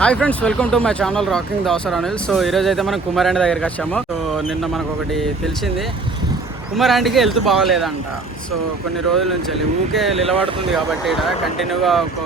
Hi friends, welcome to my channel rocking Dasar Anil. So ఈరోజు అయితే మనం కుమారాంటి దగ్గరికి వచ్చాము. సో నిన్న మనకు ఒకటి తెలిసింది, కుమారాంటికి హెల్త్ బాగోలేదంట. సో కొన్ని రోజుల నుంచి ఊకే నిలబడుతుంది కాబట్టి ఇక్కడ కంటిన్యూగా ఒక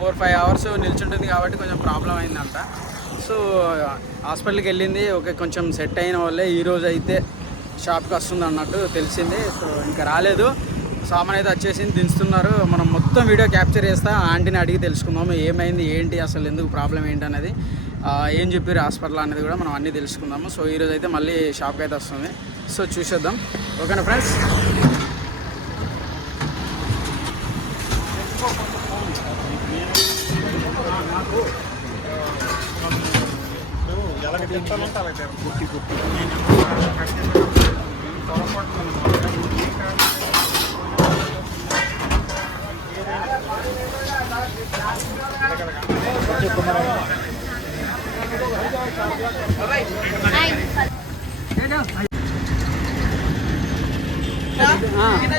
4-5 అవర్స్ నిల్చుంటుంది కాబట్టి కొంచెం ప్రాబ్లం అయిందంట. సో హాస్పిటల్కి వెళ్ళింది. ఓకే, కొంచెం సెట్ అయిన వాళ్ళే ఈరోజు అయితే షాప్కి వస్తుంది అన్నట్టు తెలిసింది. సో ఇంకా రాలేదు, సామాన్ అయితే వచ్చేసింది, దించుతున్నారు. మనం మొత్తం వీడియో క్యాప్చర్ చేస్తా, ఆంటీని అడిగి తెలుసుకుందాము ఏమైంది, ఏంటి, అసలు ఎందుకు ప్రాబ్లం ఏంటి అనేది, ఏం చెప్పారు హాస్పిటల్ అనేది కూడా మనం అన్నీ తెలుసుకుందాము. సో ఈరోజు అయితే మళ్ళీ షాప్కి అయితే వస్తుంది. సో చూసేద్దాం. ఓకేనా ఫ్రెండ్స్?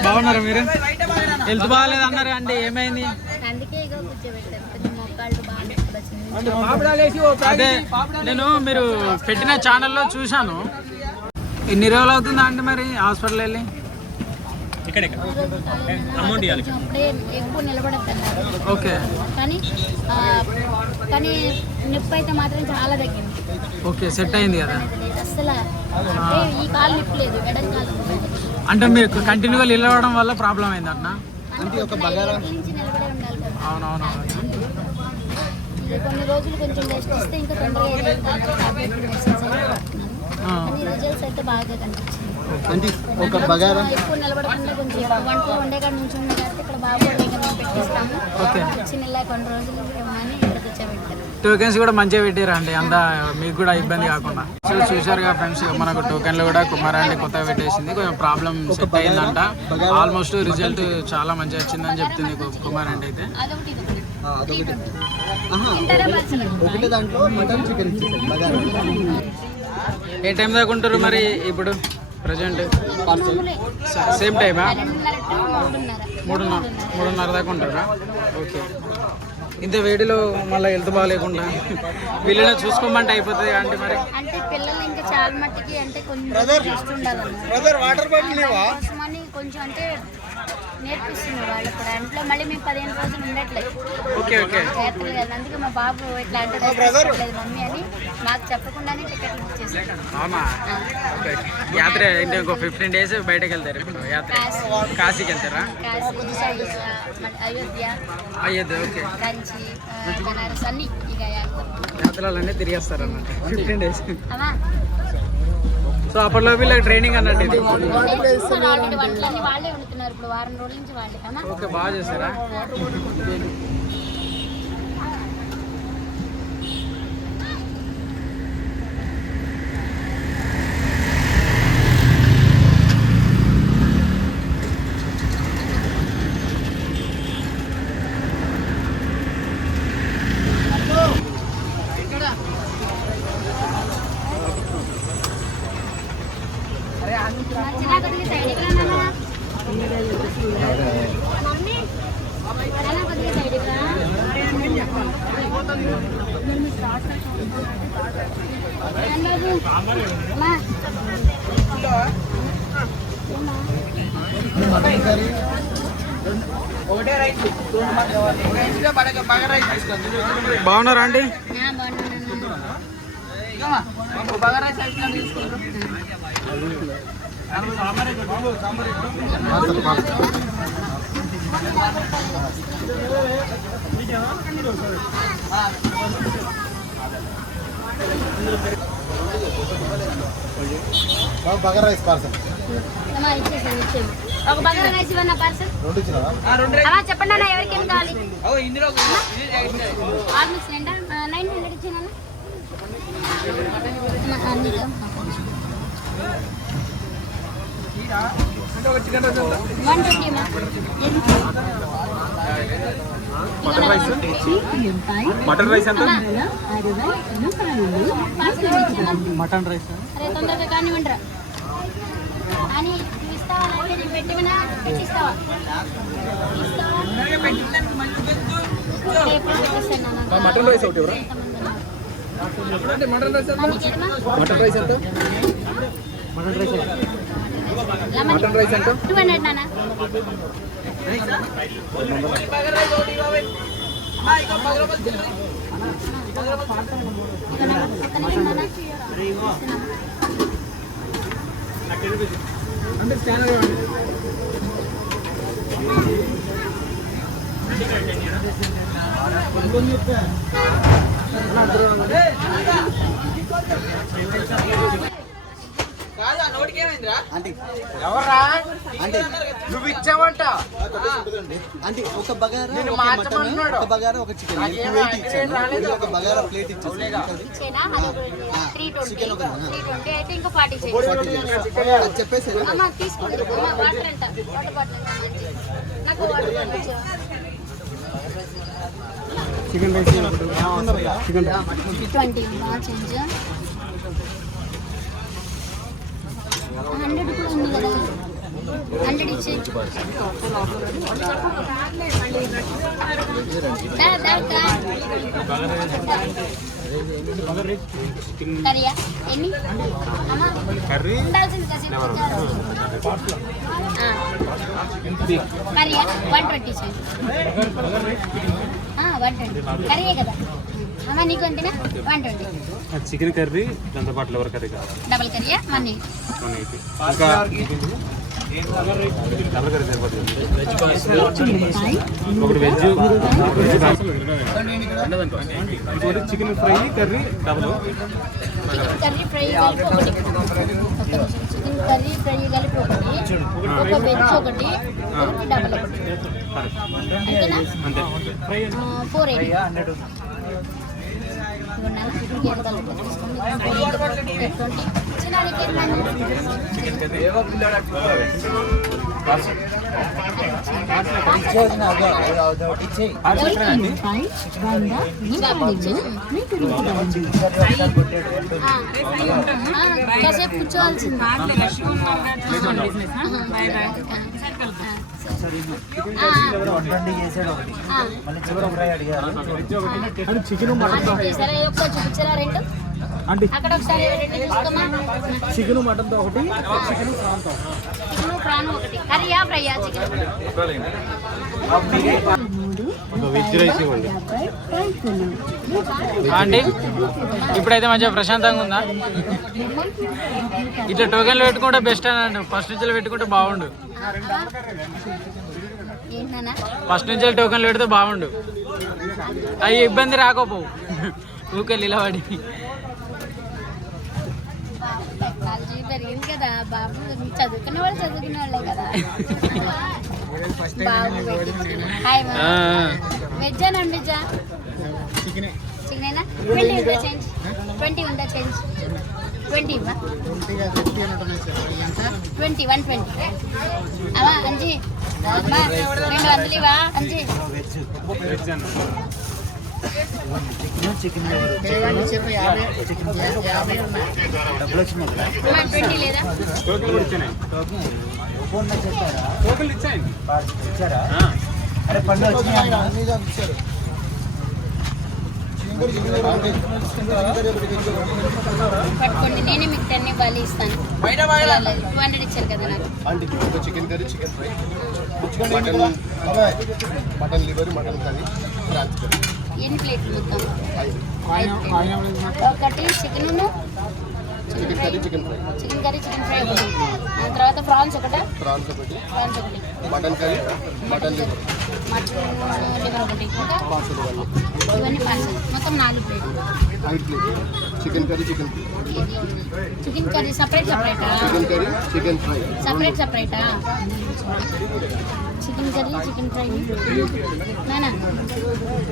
బాగున్నారా మీరు? హెల్త్ బాగాలేదు అన్నారు అంటే ఏమైంది? అదే నేను మీరు పెట్టిన ఛానల్లో చూశాను. ఎన్ని రోజులు అవుతుందా అంటే మరి హాస్పిటల్ వెళ్ళి? ఓకే, కానీ నొప్పి అయితే మాత్రం చాలా తగ్గింది. ఓకే, సెట్ అయింది కదా? అసలు ఈ కాలు నొప్పి లేదు, ఎడం కాలు. అంటే మీరు కంటిన్యూగా నిలవడం వల్ల ప్రాబ్లం అయింది అన్న? నుంచి నిలబడే ఉండాలి కదా. అవునవును. కొన్ని రోజులు కొంచెం రెస్ట్ ఇస్తే ఇంకా తొందరగా రిజల్ట్స్ అయితే బాగా కనిపించింది. ఎక్కువ నిలబడకుండా కొంచెం 1-2 ఉండే కాడ నుంచి ఉండే కాబట్టి ఇక్కడ బాగా పెట్టిస్తాము. వచ్చిన కొన్ని రోజులు అని ఇక్కడ తెచ్చబెట్టారు. టోకెన్స్ కూడా మంచిగా పెట్టారు అండి, అంతా మీకు కూడా ఇబ్బంది కాకుండా. సో చూసారుగా ఫ్రెండ్స్, మనకు టోకెన్లు కూడా కుమారాంటి కొత్తగా పెట్టేసింది. కొంచెం ప్రాబ్లం సెట్ అయిందంట. ఆల్మోస్ట్ రిజల్ట్ చాలా మంచిగా వచ్చిందని చెప్తుంది కుమారాంటి అయితే. ఏ టైం దాకా ఉంటారు మరి ఇప్పుడు ప్రజెంట్? సేమ్ టైమా? 3:30 దాకా ఉంటారా? ఓకే. ఇంత వేడిలో మళ్ళీ హెల్త్ బాగాలేకుండా వీళ్ళనే చూసుకోమంటే అయిపోతుంది అంటే మరి? అంటే పిల్లలు ఇంకా చాలా మట్టికి అంటే కొంచెం కొంచెం అంటే నేర్పిస్తున్నారు వాళ్ళు కూడా. ఇంట్లో మళ్ళీ మేము 15 రోజులు ఉండట్లేదు. Okay okay. అందుకే మా బాబు ఇట్లా అంటే మమ్మీ అని మాకు చెప్పకుండానే టికెట్లు బుక్ చేశారు. అవునా? ఓకే. యాత్ర అంటే ఇంకో 15 days బయటకు వెళ్తారు ఇప్పుడు యాత్ర? కాశీకి వెళ్తారా? అయోధ్య. ఓకే. కంచి, బనారస్ అన్ని ఇక యాత్రలన్నీ తిరిగేస్తారు అన్నమాట 15 days. సో అప్పట్లో వీళ్ళకి ట్రైనింగ్ అన్నట్టు ఇది? వంటలన్నీ వాళ్ళే వండుతున్నారు ఇప్పుడు, వారం రోజుల నుంచి వాళ్ళే. ఓకే, బాగా చేస్తారా? బాగున్నారా అండి? బగారా రైస్ పార్సల్ ఒక బగారా రైస్ ఇవ్వన్నా పార్సల్. చెప్పండి అన్న, ఎవరికేం కావాలి? ఆల్మోస్ట్ 900 ఇచ్చాను. 150 మటన్ రైస్ ఎంత? మటన్ రైస్ అరే తొందరగా కానివ్వండి. అని ఇస్తావా? పెట్టివనా ఇస్తావా? మటన్ రైస్ ఒకటి మటన్ రైస్ ఎంత? మటన్ రైస్ ఎంత? మటన్ రైస్ ఎంత? మటన్ రైస్ ఎంత? 200 నాన్న. అంటే స్కానర్ ఎవర్రా అంటే నువ్వు ఇచ్చావంట అంటే ఒక బగారా ఒక బగారా ఒక చికెన్ ప్లేట్ ఇచ్చాను ఒక బగారా ప్లేట్ ఇచ్చాను చేనా అది 320 320 అయితే ఇంకా 40 చేయండి. అది చెప్పేసి అమ్మ తీసుకోండి. అమ్మ వాటర్ అంట, వాటర్ బాటిల్ నాకు water bottle chicken rice chicken 20 బాగా చేంజ్ 100 కూడా ఉంది కదా, 100 ఇచ్చే కర్రీయా ఎన్ని అమ్మ కర్రీ ఉండాల్సింది కాసేపు కర్రీయా 120 చేయండి. 120 కర్రీయే కదా అమ్మ, నీకు అంతేనా 120. చికెన్ కర్రీ దాంతో పాటు లవర్ కర్రీ కావాలి. డబల్ కర్రీయా 180. 180. ఇంకా డబల్ కర్రీ సరిపోతుంది. ఒకటి వెజ్ ఇంకోటి chicken fry curry double. Curry fry కలిపి ఒకటి, చికెన్ కర్రీ ఫ్రై కలిపి ఒకటి, ఒక వెజ్ ఒకటి, ఒకటి డబల్ ఒకటి, అంతేనా? అంతే. 480. కాసేపు కూర్చోవాల్సింది. చికెన్ మటన్ సరే ఒకసారి చూపించారా రెండు అక్కడ ఒకసారి రెండు చూసుకోమా. చికెన్ మటన్తో ఒకటి, చికెన్ ప్రాన్తో చికెన్ ప్రాన్ ఒకటి, కర్రీయా ఫ్రైయా? చికెన్ వెజ్ రైస్ ఇవ్వండి. ఆంటీ ఇప్పుడైతే మంచిగా ప్రశాంతంగా ఉందా? ఇట్లా టోకెన్లు పెట్టుకుంటే బెస్ట్ అని ఫస్ట్ నుంచి పెట్టుకుంటే బాగుండు. ఏంటన్నా ఫస్ట్ నుంచి టోకెన్లు పెడితే బాగుండు. అవి ఇబ్బంది రాకపోవు ఊకే నిలబడి. టెక్నాలజీ పెరిగింది కదా బాబు, చదువుకునే వాళ్ళు చదువుకునే వాళ్ళే కదా బాబు. Hi వెజ్జా non వెజ్జా? చికెనేనా? 20 ఉందా చేంజ్? 20 ఉందా చేంజ్? 20 ఇవ్వా? 20 120 అవా అంజీ అమ్మా 200 ఇవ్వా అంజీ? చికెన్ 20 లేదా? ఇచ్చారా? అరే పండు పట్టుకోండి, నేనే మీకు 10 ఇవ్వాలి, ఇస్తాను. 200 ఇచ్చారు కదా నాకు. Chicken curry, chicken fry, mutton liver, mutton curry, prawns curry. ఎన్ని ప్లేట్లు మొత్తం? 5. ఒకటి chicken curry, chicken fry, chicken curry, chicken fry ఒకటి, ఆ తర్వాత ప్రాన్స్ ఒకటి, ప్రాన్స్ ఒకటి, మటన్ కర్రీ, మటన్ లివర్ ఒకటి, ఇంకా పార్సల్ ఇవ్వాలి. ఇవన్నీ పార్సల్. మొత్తం 4 ప్లేట్లు. 5 plate chicken curry, chicken fry, chicken curry సపరేటా? చికెన్ కర్రీ, చికెన్ ఫ్రై సపరేటా? చికెన్ కర్రీ, చికెన్ ఫ్రై నానా,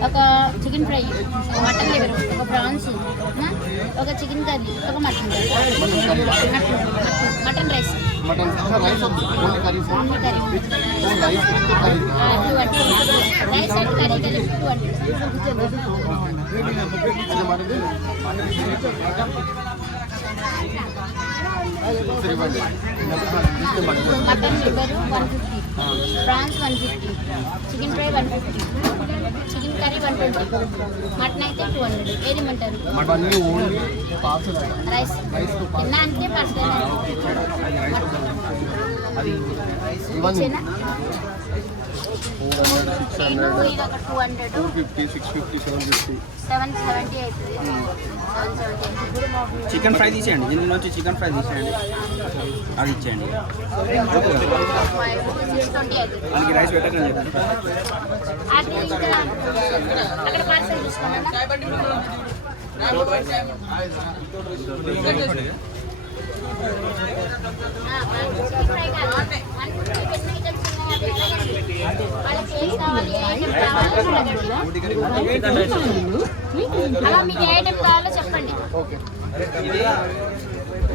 ఒక చికెన్ ఫ్రై, ఒక మటన్ లివర్, ఒక ప్రాన్స్, ఒక చికెన్ కర్రీ, ఒక mutton mutton rice, mutton rice only curry only curry, rice curry 200 rice and curry కలిపి 200. Mutton liver 150, prawns 150, chicken fry 150, chicken curry 120, mutton అయితే 200. ఏది ఇమ్మంటారు? అవన్నీ ఓన్లీ పార్సల్ రైస్ తిన్నా అంటే పర్సనల్ ఇవన్నీ ఇచ్చేనా? నేను ఇది ఒక 200, 250, 650, 750. 770 అవుతుంది. 770. చికెన్ ఫ్రై తీసేయండి, దీని నుంచి చికెన్ ఫ్రై తీసేయండి, అది ఇచ్చేయండి. 620 అవుతుంది. దానికి రైస్ పెట్టకండి చెప్పండి. అది ఇక్కడ అక్కడ పార్సల్ చూసుకోమన్నా ఫ్రై కాదు. వాళ్ళకి ఏం కావాలి, ఏ ఐటెం కావాలో చూడండి. అలా మీకు ఏ ఐటెం కావాలో చెప్పండి. ఇది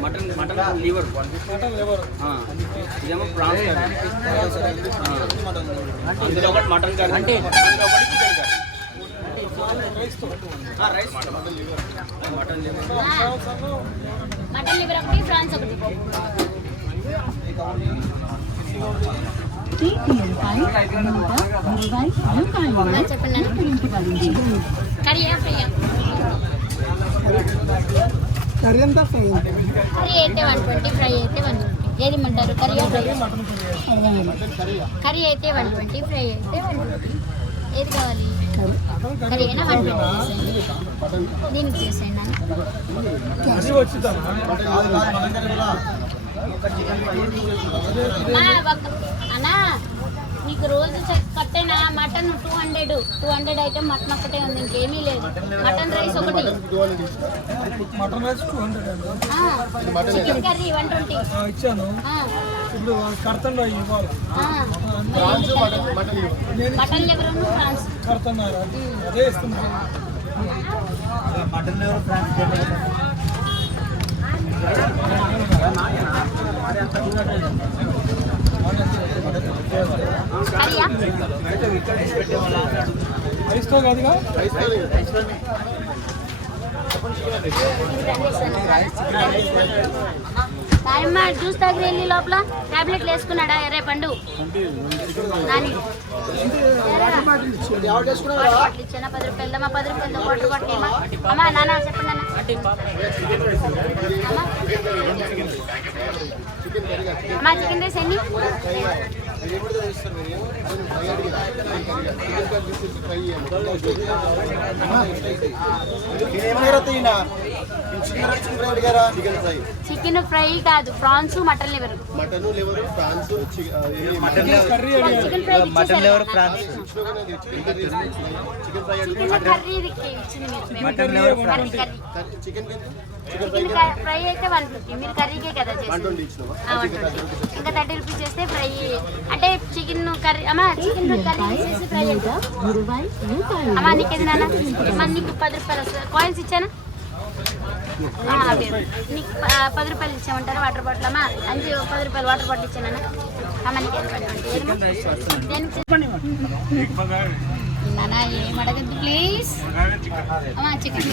మటన్ లివర్, ఇదేమో ప్రాన్స్ కర్రీ, ఇందులో ఒకటి మటన్ కర్రీ, అంటే ఇందులో ఒకటి chicken curry. Rice mutton liver, mutton liver ఒకటి, ఫ్రాన్స్ ఒకటి. చెప్పండి. కర్రీ ఫ్రై కర్రీ ఎంత ఫ్రై? కర్రీ అయితే 120, ఫ్రై అయితే 150. ఏది ఇమ్మంటారు? Curry fry? కర్రీ అయితే 120, ఫ్రై అయితే 150. ఏది కావాలి? కర్రీ అయినా 120 చేసేయండి. దీనికి చేసేయండి అని. అన్నా నీకు రోజు కట్టేనా మటన్ 200 అయితే మటన్ ఒకటే ఉంది, ఇంకేమీ లేదు. మటన్ రైస్ ఒకటి, చికెన్ కర్రీ 120 ఇచ్చాను. ఇప్పుడు కడతండా ఇవ్వాలి. మటన్ లివర్ ఫ్రాన్స్ కడతన్నారు, అదే ఇస్తున్నారు. మటన్ లివర్ ఫ్రాన్స్ కర్రీయా? రైస్తో కాదుగా, నాయమ్మ జ్యూస్ తాగి వెళ్ళి లోపల టాబ్లెట్లు వేసుకున్నాడా? ఎర్రే పండు నాని వాటర్ బాటిల్ ఇచ్చానా? 10 రూపాయలు. అమ్మా 10 రూపాయలు వాటర్ బాటిల్ ఏమా? అమ్మా నాన్న చెప్పండి అన్న. అమ్మా చికెన్ రైస్ ఎన్ని? చికెన్ ఫ్రై కాదు, prawns, mutton liver. Mutton liver, prawns, chicken fry mutton liver prawns. Chicken curry, chicken fry, chicken curry ఇచ్చింది మీరు. Mutton liver, prawns, chicken chicken fry అయితే 150. మీరు కర్రీకే కదా చేసి 120. ఇంకా 30 రూపీస్ చేస్తే ఫ్రై అంటే చికెన్ కర్రీ. అమ్మా చికెన్ కర్రీ చేసి ఫ్రై అయితే అమ్మా నీకేది నాన్న? అమ్మా నీకు 10 రూపాయలు వస్తుంది. కాయిన్స్ ఇచ్చానా? నీకు 10 రూపాయలు ఇచ్చామంటారా వాటర్ బాటిల్? అమ్మా 10 రూపాయలు వాటర్ బాటిల్ ఇచ్చానా? అమ్మ నీకు నాన్న ఏం అడగద్దు ప్లీజ్. అమ్మా చికెన్